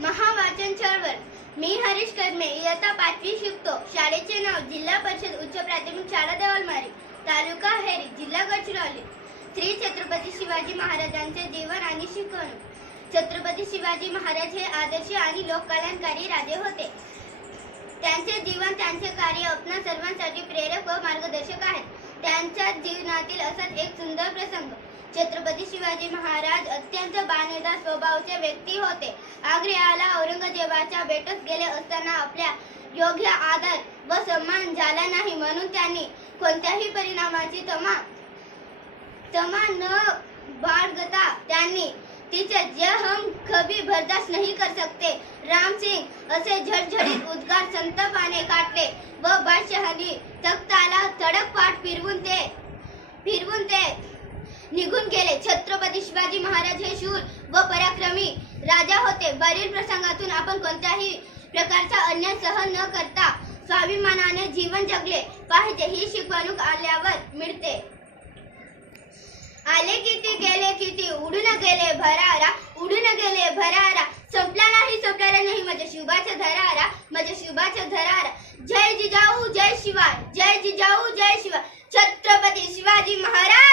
महावाचन चळवळ मी हरीश कर्मे इयत्ता पाचवी शिकतो. शाळेचे नाव जिल्हा परिषद उच्च प्राथमिक शाळा देवलमारी तालुका हेरी जिल्हा गडचिरोली. श्री छत्रपती शिवाजी महाराजांचे जीवन आणि शिकवण. छत्रपती शिवाजी महाराज हे आदर्श आणि लोककल्याणकारी राजे होते. त्यांचे जीवन त्यांचे कार्य आपणा सर्वांसाठी प्रेरक व मार्गदर्शक आहेत त्यांच्या जीवनातील असाच एक सुंदर प्रसंग. छत्रपती शिवाजी महाराज अत्यंत बाणेदार स्वभावाचे व्यक्ती होते. आग्र्याला औरंगजेबाच्या भेटत गेले असताना आपल्या योग्य आदर व सन्मान झाला नाही म्हणून त्यांनी कोणत्याही परिणामाची तमा तमा न बाळगता त्यांनी तिचे जे हम कभी बर्दाश्त नाही कर सकते राम सिंग असे झडझडीत उद्गार संतपाने काढले व बादशहानी तख्ताला तडक पाठ फिरवून ते फिरवून ते निघून गेले. छत्रपती शिवाजी महाराज हे शूर व पराक्रमी राजा होते. वरील प्रसंगातून आपण कोणत्याही प्रकारचा अन्याय सहन न करता स्वाभिमानाने जीवन जगले पाहिजे ही शिकवणूक आल्यावर मिळते. आले किती गेले किती उडून गेले भरारा उडून गेले भरारा. संपला नाही संपला नाही माझ्या शिवाचा धरारा माझ्या शिवाचा धरारा. जय जिजाऊ जय शिवाय जय जिजाऊ जय शिवाय. छत्रपती शिवाजी महाराज!